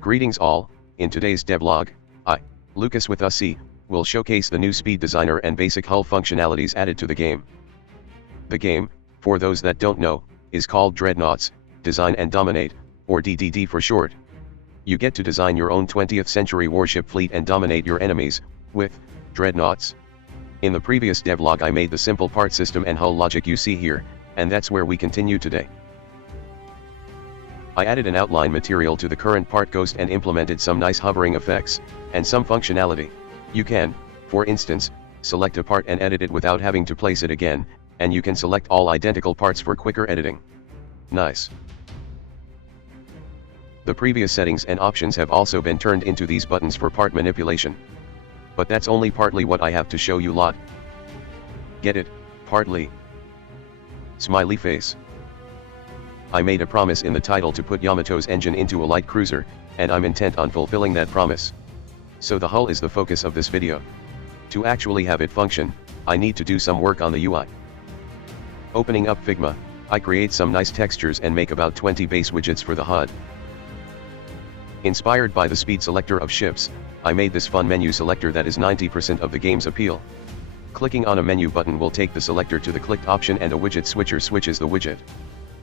Greetings all, in today's devlog, I, Lucas with UC, will showcase the new speed designer and basic hull functionalities added to the game. The game, for those that don't know, is called Dreadnoughts, Design and Dominate, or DDD for short. You get to design your own 20th century warship fleet and dominate your enemies, with Dreadnoughts. In the previous devlog I made the simple part system and hull logic you see here, and that's where we continue today. I added an outline material to the current part ghost and implemented some nice hovering effects, and some functionality. You can, for instance, select a part and edit it without having to place it again, and you can select all identical parts for quicker editing. Nice. The previous settings and options have also been turned into these buttons for part manipulation. But that's only partly what I have to show you lot. Get it? Partly. Smiley face. I made a promise in the title to put Yamato's engine into a light cruiser, and I'm intent on fulfilling that promise. So the hull is the focus of this video. To actually have it function, I need to do some work on the UI. Opening up Figma, I create some nice textures and make about 20 base widgets for the HUD. Inspired by the speed selector of ships, I made this fun menu selector that is 90% of the game's appeal. Clicking on a menu button will take the selector to the clicked option and a widget switcher switches the widget.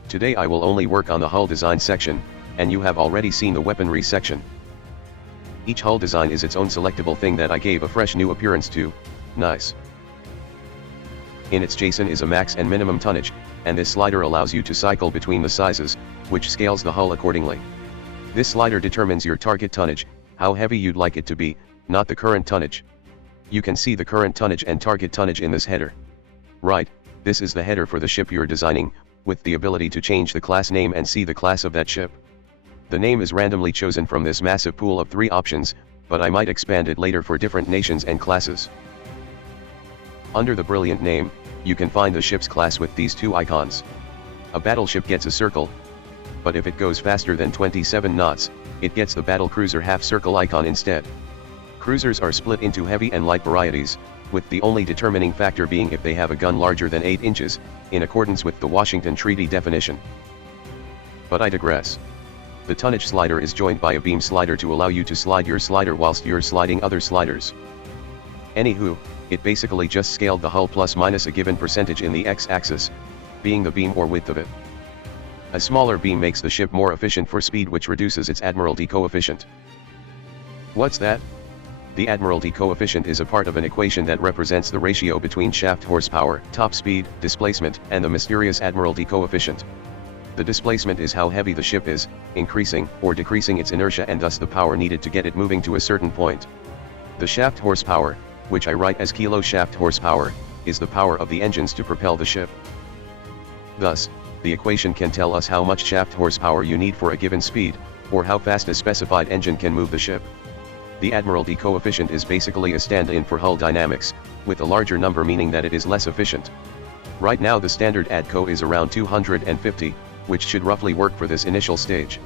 Today I will only work on the hull design section, and you have already seen the weaponry section. Each hull design is its own selectable thing that I gave a fresh new appearance to. Nice. In its JSON is a max and minimum tonnage, and this slider allows you to cycle between the sizes, which scales the hull accordingly. This slider determines your target tonnage, how heavy you'd like it to be, not the current tonnage. You can see the current tonnage and target tonnage in this header. Right, this is the header for the ship you're designing, with the ability to change the class name and see the class of that ship. The name is randomly chosen from this massive pool of 3 options, but I might expand it later for different nations and classes. Under the brilliant name, you can find the ship's class with these 2 icons. A battleship gets a circle, but if it goes faster than 27 knots, it gets the battle cruiser half circle icon instead. Cruisers are split into heavy and light varieties, with the only determining factor being if they have a gun larger than 8 inches, in accordance with the Washington Treaty definition. But I digress. The tonnage slider is joined by a beam slider to allow you to slide your slider whilst you're sliding other sliders. Anywho, it basically just scaled the hull plus minus a given percentage in the x-axis, being the beam or width of it. A smaller beam makes the ship more efficient for speed, which reduces its Admiralty coefficient. What's that? The Admiralty coefficient is a part of an equation that represents the ratio between shaft horsepower, top speed, displacement, and the mysterious Admiralty coefficient. The displacement is how heavy the ship is, increasing or decreasing its inertia and thus the power needed to get it moving to a certain point. The shaft horsepower, which I write as kilo shaft horsepower, is the power of the engines to propel the ship. Thus, the equation can tell us how much shaft horsepower you need for a given speed, or how fast a specified engine can move the ship. The Admiralty coefficient is basically a stand-in for hull dynamics, with a larger number meaning that it is less efficient. Right now the standard ADCO is around 250, which should roughly work for this initial stage.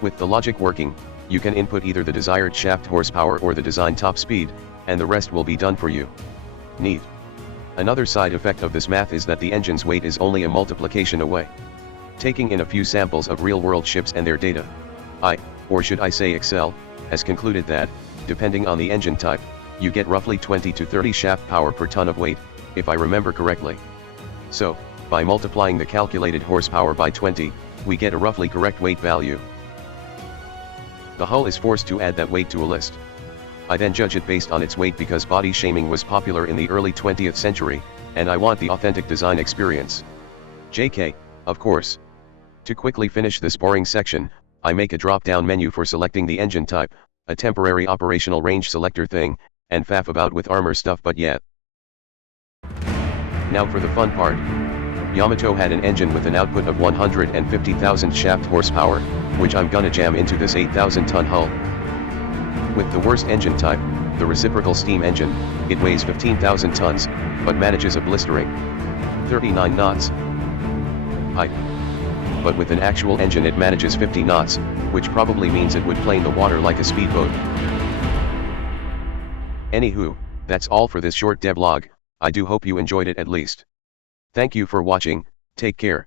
With the logic working, you can input either the desired shaft horsepower or the design top speed, and the rest will be done for you. Neat. Another side effect of this math is that the engine's weight is only a multiplication away. Taking in a few samples of real-world ships and their data, or should I say Excel, has concluded that, depending on the engine type, you get roughly 20 to 30 shaft power per ton of weight, if I remember correctly. So, by multiplying the calculated horsepower by 20, we get a roughly correct weight value. The hull is forced to add that weight to a list. I then judge it based on its weight because body shaming was popular in the early 20th century, and I want the authentic design experience. JK, of course. To quickly finish this boring section, I make a drop-down menu for selecting the engine type, a temporary operational range selector thing, and faff about with armor stuff but yet. Now for the fun part. Yamato had an engine with an output of 150,000 shaft horsepower, which I'm gonna jam into this 8,000-ton hull. With the worst engine type, the reciprocal steam engine, it weighs 15,000 tons, but manages a blistering 39 knots. But with an actual engine it manages 50 knots, which probably means it would plane the water like a speedboat. Anywho, that's all for this short devlog. I do hope you enjoyed it at least. Thank you for watching, take care.